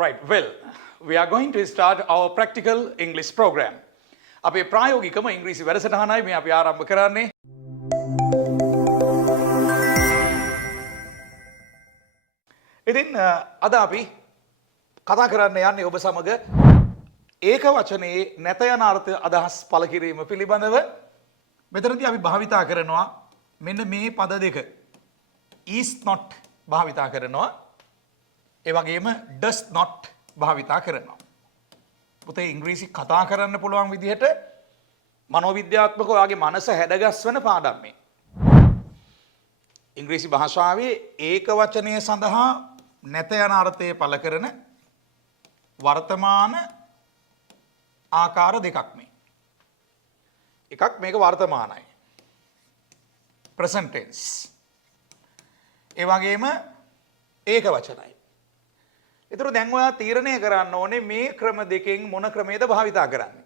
Right, well, we are going to start our practical English program. අපේ ප්‍රායෝගිකම ඉංග්‍රීසි වැඩසටහනයි මේ අපි ආරම්භ කරන්නේ. ඉතින් අද අපි කතා කරන්න යන්නේ ඔබ සමග ඒක වචනේ නැත යන අර්ථ අදහස් පළ කිරීම පිළිබඳව. මෙතනදී අපි භාවිතා කරනවා මෙන්න මේ පද දෙක. is not භාවිතා කරනවා. ඒ වගේම does not භාවිතා කරනවා. පුතේ ඉංග්‍රීසි කතා කරන්න පුළුවන් විදිහට මනෝවිද්‍යාත්මකව ඔයාගේ මනස හැඩගස්වන පාඩම් මේ. ඉංග්‍රීසි භාෂාවේ ඒක වචනය සඳහා නැත යන අර්ථය පළ කරන වර්තමාන ආකාර දෙකක් මේ. එකක් මේක වර්තමානයි. present tense. ඒ වගේම ඒක වචනයි. ඒතර දැන් ඔයා තීරණය කරන්න ඕනේ මේ ක්‍රම දෙකෙන් මොන ක්‍රමයේද භාවිතා කරන්නේ.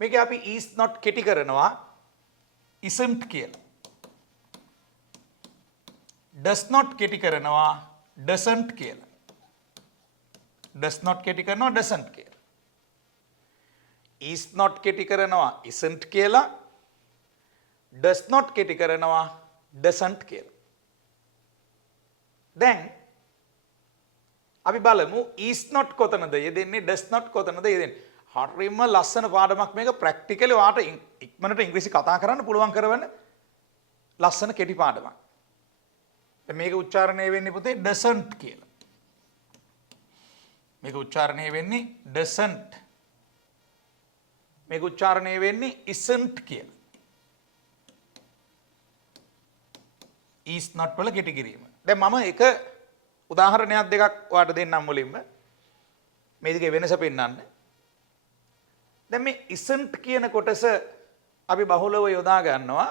මේක අපි is not කෙටි කරනවා isn't කියලා. does not කෙටි කරනවා doesn't කියලා. does not කෙටි කරනවා doesn't කියලා. is not කෙටි කරනවා isn't කියලා. does not කෙටි කරනවා doesn't කියලා. දැන් අපි බලමු is not කොතනද යෙදෙන්නේ does not කොතනද යෙදෙන්නේ. හරිම ලස්සන පාඩමක් මේක ප්‍රැක්ටිකලි ඔයාට ඉක්මනට ඉංග්‍රීසි කතා කරන්න පුළුවන් කරවන ලස්සන කෙටි පාඩමක්. දැන් මේක උච්චාරණය වෙන්නේ පුතේ doesn't කියලා. මේක උච්චාරණය වෙන්නේ doesn't. මේක උච්චාරණය වෙන්නේ isn't කියලා. is not වල කෙටි කිරීම. දැන් මම එක උදාහරණයක් දෙකක් ඔයාලට දෙන්නම් මුලින්ම. මේ දෙකේ වෙනස පෙන්වන්න. දැන් මේ isn't කියන කොටස අපි බහුලව යොදා ගන්නවා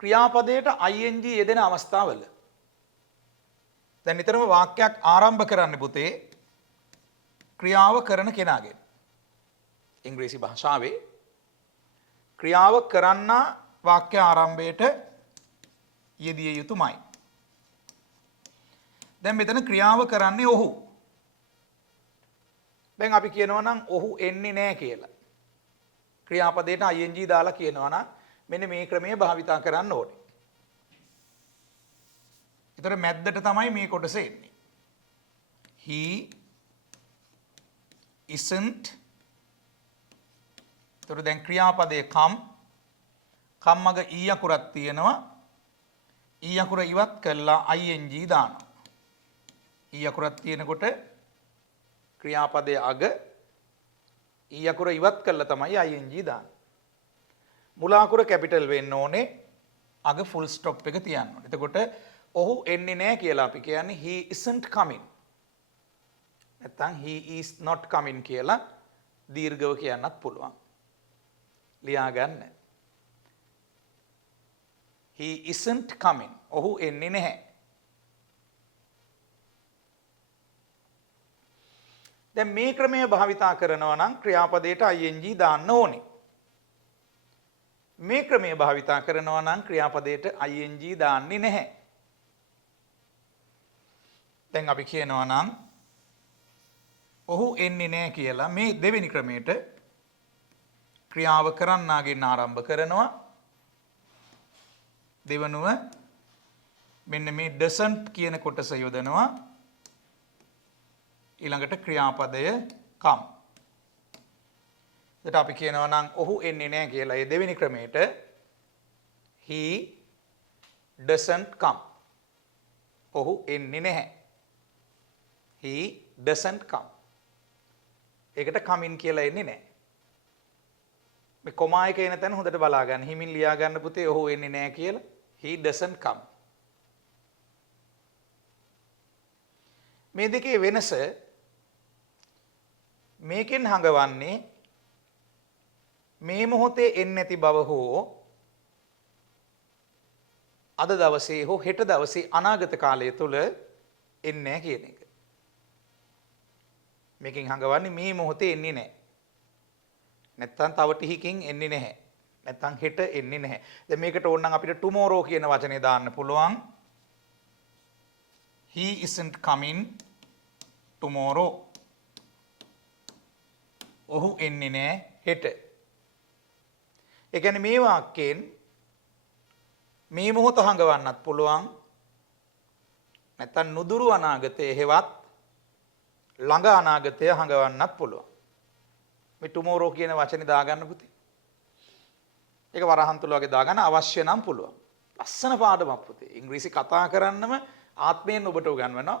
ක්‍රියාපදයට ing යෙදෙන අවස්ථාවල. දැන් නිතරම වාක්‍යයක් ආරම්භ කරන්න පුතේ ක්‍රියාව කරන කෙනාගෙන්. ඉංග්‍රීසි භාෂාවේ ක්‍රියාව කරන්නා වාක්‍ය ආරම්භයට යෙදිය යුතුමයි. දැන් මෙතන ක්‍රියාව කරන්නේ ඔහු. දැන් අපි කියනවා නම් ඔහු එන්නේ නැහැ කියලා. ක්‍රියාපදයට ing දාලා කියනවා නම් මෙන්න මේ ක්‍රමයේ භාවිතා කරන්න ඕනේ. ඒතර මැද්දට තමයි මේ කොටස එන්නේ. he isn't. ඒතර දැන් ක්‍රියාපදයේ come මග ඊ අකුරක් තියෙනවා. ඊ අකුර ඉවත් කළා ing දානවා. ඊ අකුරක් තියෙනකොට ක්‍රියාපදයේ අග ඊ අකුර ඉවත් කළා තමයි ing දාන්නේ. මුල අකුර කැපිටල් වෙන්න ඕනේ. අග ෆුල් ස්ටොප් එක තියන්න ඕනේ. එතකොට ඔහු එන්නේ නැහැ කියලා අපි කියන්නේ he isn't coming. නැත්නම් he is not coming කියලා දීර්ඝව කියන්නත් පුළුවන්. ලියා ගන්න. he isn't coming. ඔහු එන්නේ නැහැ. දැන් මේ ක්‍රමය භාවිතා කරනවා නම් ක්‍රියාපදයට ing දාන්න ඕනේ. මේ ක්‍රමය භාවිතා කරනවා නම් ක්‍රියාපදයට ing දාන්නේ නැහැ. දැන් අපි කියනවා නම් ඔහු එන්නේ නැහැ කියලා මේ දෙවෙනි ක්‍රමයට ක්‍රියාව කරන්නාගෙන් ආරම්භ කරනවා. දෙවනුව මෙන්න මේ doesn't කියන කොටස යොදනවා. ඊළඟට ක්‍රියාපදය come. එතකොට අපි කියනවා නම් ඔහු එන්නේ නැහැ කියලා ඒ දෙවෙනි ක්‍රමයට he doesn't come. ඔහු එන්නේ නැහැ. he doesn't come. ඒකට come in කියලා එන්නේ නැහැ. මේ කොමා එක එන තැන හොඳට බලා ගන්න. හිමින් ලියා ගන්න පුතේ ඔහු එන්නේ නැහැ කියලා. he doesn't come. මේ දෙකේ වෙනස මේකෙන් හඟවන්නේ මේ මොහොතේ එන්නේ නැති බව හෝ අද දවසේ හෝ හෙට දවසේ අනාගත කාලය තුල එන්නේ නැහැ කියන එක. මේකෙන් හඟවන්නේ මේ මොහොතේ එන්නේ නැහැ. නැත්තම් තව ටිකකින් එන්නේ නැහැ. නැත්තම් හෙට එන්නේ නැහැ. දැන් මේකට ඕන නම් අපිට tomorrow කියන වචනේ දාන්න පුළුවන්. he isn't coming tomorrow. ඔහු එන්නේ නෑ හෙට. ඒ කියන්නේ මේ වාක්‍යයෙන් මේ මොහොත හඟවන්නත් පුළුවන්. නැත්නම් නුදුරු අනාගතයේ හේවත් ළඟ අනාගතය හඟවන්නත් පුළුවන්. මේ tomorrow කියන වචනේ දාගන්න පුතේ. ඒක වරහන් තුල වගේ දාගන්න අවශ්‍ය නම් පුළුවන්. ලස්සන පාඩමක් පුතේ. ඉංග්‍රීසි කතා කරන්නම ආත්මයෙන් ඔබට උගන්වනවා.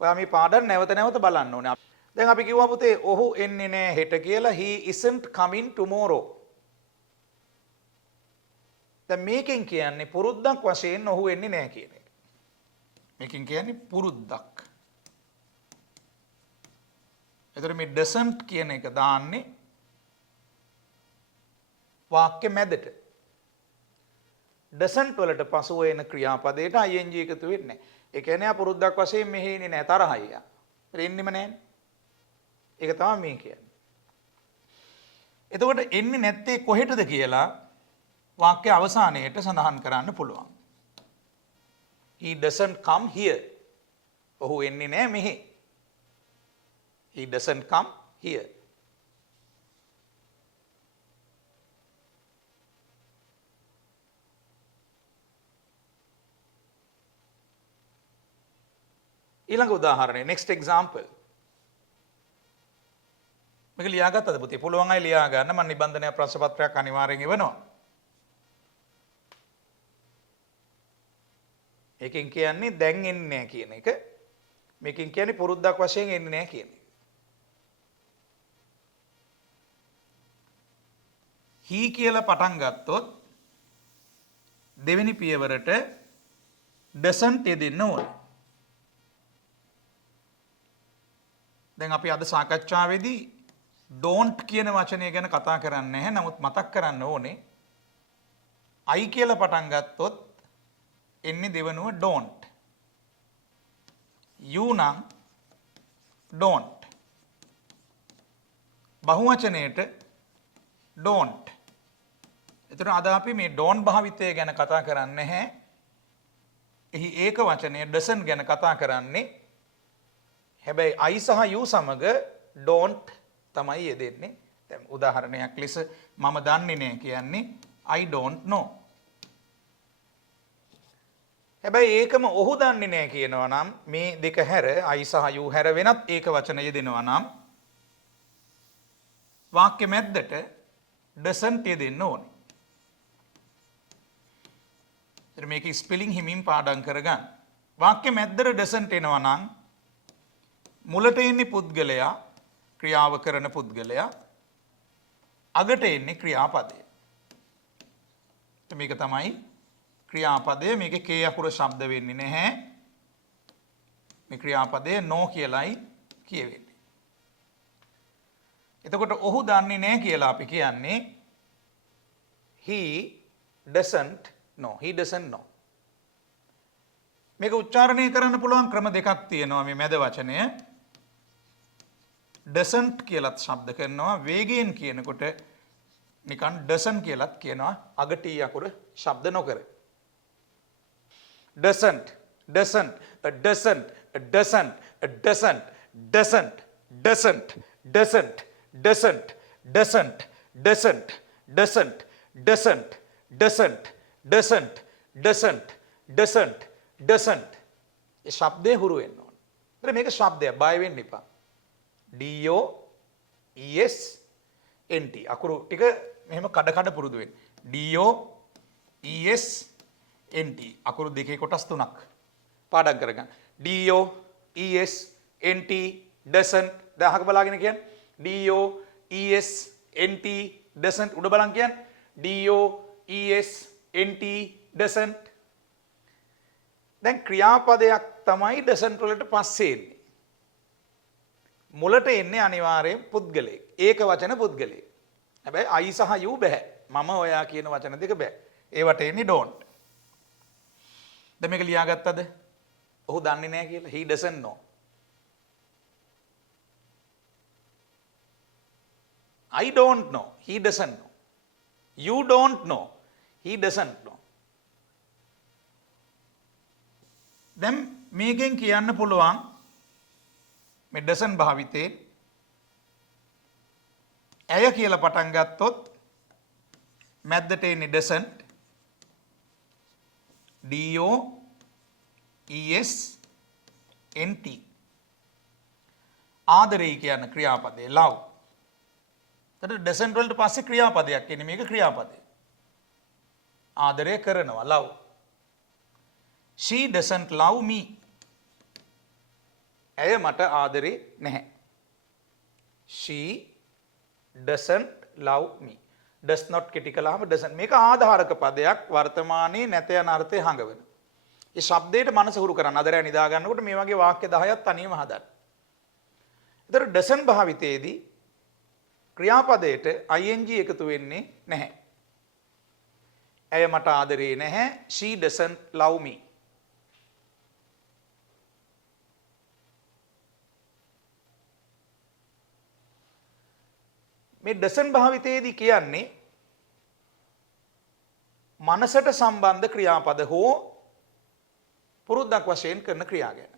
ඔයා මේ පාඩම් නැවත නැවත බලන්න ඕනේ. දැන් අපි කිව්වා පුතේ ඔහු එන්නේ නෑ හෙට කියලා. he isn't coming tomorrow. දැන් මේකෙන් කියන්නේ පුරුද්දක් වශයෙන් ඔහු එන්නේ නෑ කියන එක. මේකෙන් කියන්නේ පුරුද්දක්. එතකොට මේ doesn't කියන එක දාන්නේ වාක්‍ය මැදට. doesn't වලට පසුව එන ක්‍රියාපදයට ing එකතු වෙන්නේ නැහැ. ඒ කියන්නේ පුරුද්දක් වශයෙන් මෙහි ඉන්නේ නැහැ තරහයි. එන්නෙම නැහැ. ඒක තමයි මේ කියන්නේ. එතකොට එන්නේ නැත්තේ කොහෙටද කියලා වාක්‍ය අවසානයේට සඳහන් කරන්න පුළුවන්. he doesn't come here. ඔහු එන්නේ නැහැ මෙහි. he doesn't come here. ඊළඟ උදාහරණය next example. මේක ලියාගත්තද පුතේ? පුළුවන් අය ලියා ගන්න. මම නිබන්ධනය ප්‍රශ්න පත්‍රයක් අනිවාර්යෙන් එවනවා. ඒකෙන් කියන්නේ දැන් එන්නේ නැහැ කියන එක. මේකෙන් කියන්නේ පුරුද්දක් වශයෙන් එන්නේ නැහැ කියන එක. he කියලා පටන් ගත්තොත් දෙවෙනි පියවරට doesn't යෙදෙන්න ඕනේ. දැන් අපි අද සාකච්ඡාවේදී don't කියන වචනය ගැන කතා කරන්නේ නැහැ. නමුත් මතක් කරන්න ඕනේ I කියලා පටන් ගත්තොත් එන්නේ දෙවනුව don't. you නම් don't. බහුවචනයේට don't. එතන අද අපි මේ don't භාවිතය ගැන කතා කරන්නේ නැහැ. එහි ඒක වචනය doesn't ගැන කතා කරන්නේ. හැබැයි I සහ you සමග don't තමයි යෙදෙන්නේ. දැන් උදාහරණයක් ලෙස මම දන්නේ නැහැ කියන්නේ I don't know. හැබැයි ඒකම ඔහු දන්නේ නැහැ කියනවා නම් මේ දෙක හැර I සහ you හැර වෙනත් ඒක වචන යෙදෙනවා නම් වාක්‍ය මැද්දට doesn't යෙදෙන්න ඕනේ. එතන මේකේ ස්පෙලිං හිමින් පාඩම් කරගන්න. වාක්‍ය මැද්දට doesn't එනවා නම් මුලට එන්නේ පුද්ගලයා ක්‍රියාව කරන පුද්ගලයා අගට එන්නේ ක්‍රියාපදය. මේක තමයි ක්‍රියාපදය. මේකේ කේ අකුර ශබ්ද වෙන්නේ නැහැ. මේ ක්‍රියාපදය no කියලායි කියවෙන්නේ. එතකොට ඔහු දන්නේ නැහැ කියලා අපි කියන්නේ he doesn't know. he doesn't know. මේක උච්චාරණය කරන්න පුළුවන් ක්‍රම දෙකක් තියෙනවා මේ මැද වචනය. doesn't කියලත් ශබ්ද කරනවා. වේගයෙන් කියනකොට නිකන් doesn't කියලත් කියනවා. අගට අකුර ශබ්ද නොකර. doesn't doesn't doesn't doesn't doesn't doesn't doesn't doesn't doesn't doesn't doesn't doesn't doesn't doesn't doesn't doesn't doesn't doesn't ඒ ශබ්දේ හුරු වෙන්න ඕන. ඒත් මේක ශබ්දයක් බය වෙන්න එපා. do es nt අකුරු ටික මෙහෙම කඩ කඩ පුරුදු වෙන්න. do es nt අකුරු දෙකේ කොටස් තුනක් පාඩම් කරගන්න. do es nt doesn't දහක බලාගෙන කියන්නේ do es nt doesn't උඩ බලන් කියන්නේ do es nt doesn't. දැන් ක්‍රියාපදයක් තමයි doesn't වලට පස්සේ එන්නේ. මුලට එන්නේ අනිවාර්යෙන් පුද්ගලයෙක්. ඒක වචන පුද්ගලයෙක්. හැබැයි I සහ you බෑ. මම ඔයා කියන වචන දෙක බෑ. ඒවට එන්නේ don't. දැන් මේක ලියාගත්තද? ඔහු දන්නේ නැහැ කියලා. he doesn't know. I don't know. he doesn't know. You don't know. he doesn't know. දැන් මේකෙන් කියන්න පුළුවන් මේ ඩසන් භාවිතයෙන් ඇය කියලා පටන් ගත්තොත් මැද්දට එන්නේ ඩසන්ට් DOESNT ආදරේ කියන ක්‍රියාපදේ love. එතකොට ඩසන්ට් වලට පස්සේ ක්‍රියාපදයක් එන්නේ මේක ක්‍රියාපදේ. ආදරය කරනවා love. She doesn't love me. ඇය මට ආදරේ නැහැ. She doesn't love me. does not කෙටි කළාම doesn't. මේක ආධාරක පදයක් වර්තමානයේ නැත යන අර්ථය හඟවන. ඒ ශබ්දයට මනස හුරු කරන්න. අදරය නිදා ගන්නකොට මේ වගේ වාක්‍ය 10ක් තනියම හදන්න. ඒතර doesn't භාවිතයේදී ක්‍රියාපදයට ing එකතු වෙන්නේ නැහැ. ඇය මට ආදරේ නැහැ. She doesn't love me. මේ ඩසන් භාවිතයේදී කියන්නේ මනසට සම්බන්ධ ක්‍රියාපද හෝ පුරුද්දක් වශයෙන් කරන ක්‍රියා ගැන.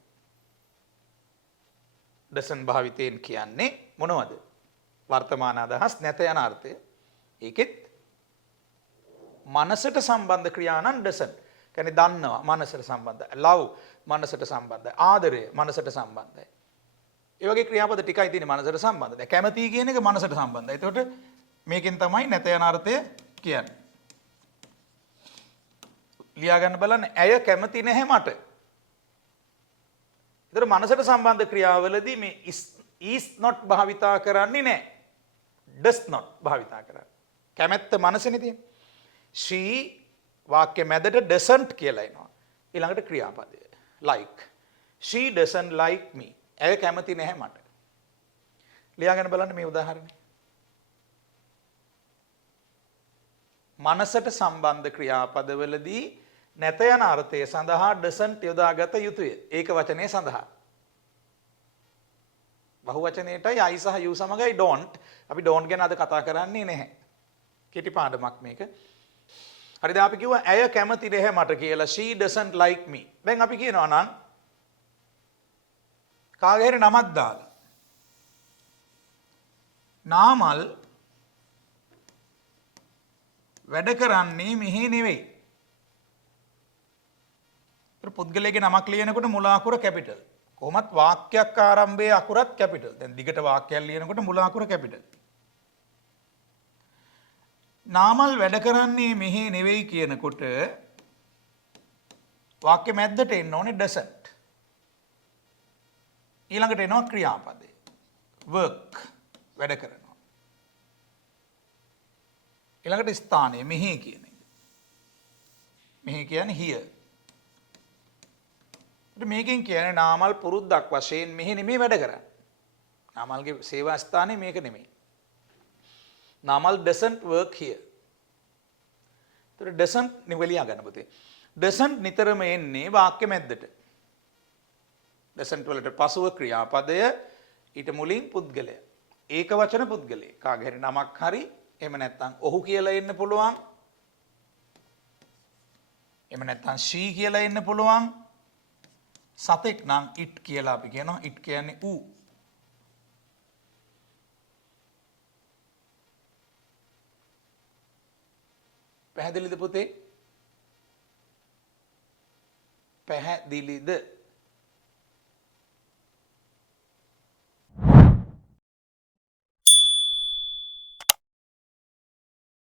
ඩසන් භාවිතයෙන් කියන්නේ මොනවද? වර්තමාන අදහස් නැත යන අර්ථය. ඒකෙත් මනසට සම්බන්ධ ක්‍රියා නම් ඩසන්. කියන්නේ දන්නවා මනසට සම්බන්ධයි. love මනසට සම්බන්ධයි. ආදරය මනසට සම්බන්ධයි. ඒ වගේ ක්‍රියාපද ටිකයි තියෙන්නේ මනසට සම්බන්ධ. දැන් කැමැති කියන එක මනසට සම්බන්ධයි. ඒතකොට මේකෙන් තමයි නැත යන අර්ථය කියන්නේ. ලියා ගන්න බලන්න ඇය කැමති නැහැ මට. ඒතර මනසට සම්බන්ධ ක්‍රියාවලදී මේ is not භාවිතා කරන්නේ නැහැ. does not භාවිතා කරන්නේ. කැමැත්ත මනසනේ තියෙන්නේ. she වාක්‍ය මැදට doesn't කියලා එනවා. ඊළඟට ක්‍රියාපදය like. She doesn't like me. ඇය කැමති නැහැ මට. ලියාගෙන බලන්න මේ උදාහරණය. මනසට සම්බන්ධ ක්‍රියාපදවලදී නැත යන අර්ථය සඳහා doesn't යොදාගත යුතුය. ඒක වචනය සඳහා. බහුවචනයටයි I සහ you සමගයි don't. අපි don't ගැන අද කතා කරන්නේ නැහැ. කෙටි පාඩමක් මේක. හරිද? අපි කිව්වා ඇය කැමති නැහැ මට කියලා. She doesn't like me. දැන් අපි කියනවා නම් කාගේ හරි නමක් දාලා නාමල් වැඩ කරන්නේ මෙහි නෙවෙයි. ඒතර පුද්ගලයාගේ නමක් ලියනකොට මුල අකුර කැපිටල්. කොහොමත් වාක්‍යයක් ආරම්භයේ අකුරත් කැපිටල්. දැන් දිගට වාක්‍යයක් ලියනකොට මුල අකුර කැපිටල්. නාමල් වැඩ කරන්නේ මෙහි නෙවෙයි කියනකොට වාක්‍ය මැද්දට එන්න ඕනේ doesn't. ඊළඟට එනවා ක්‍රියාපදේ. work වැඩ කරනවා. ඊළඟට ස්ථානය මෙහි කියන එක. මෙහි කියන්නේ here. මේකෙන් කියන්නේ නාමල් පුරුද්දක් වශයෙන් මෙහි නෙමෙයි වැඩ කරන්නේ. නාමල්ගේ සේවා ස්ථානේ මේක නෙමෙයි. Namal doesn't work here. ඒතර doesn't නිවලියා ගන්න පුතේ. doesn't නිතරම එන්නේ වාක්‍ය මැද්දට. doesn't වලට පසුව ක්‍රියාපදය ඊට මුලින් පුද්ගලය. ඒක වචන පුද්ගලයෙක්. කාගේ හරි නමක් හරි එහෙම නැත්නම් ඔහු කියලා එන්න පුළුවන්. එහෙම නැත්නම් she කියලා එන්න පුළුවන්. සතෙක් නම් it කියලා අපි කියනවා. it කියන්නේ ඌ. පැහැදිලිද පුතේ? පැහැදිලිද?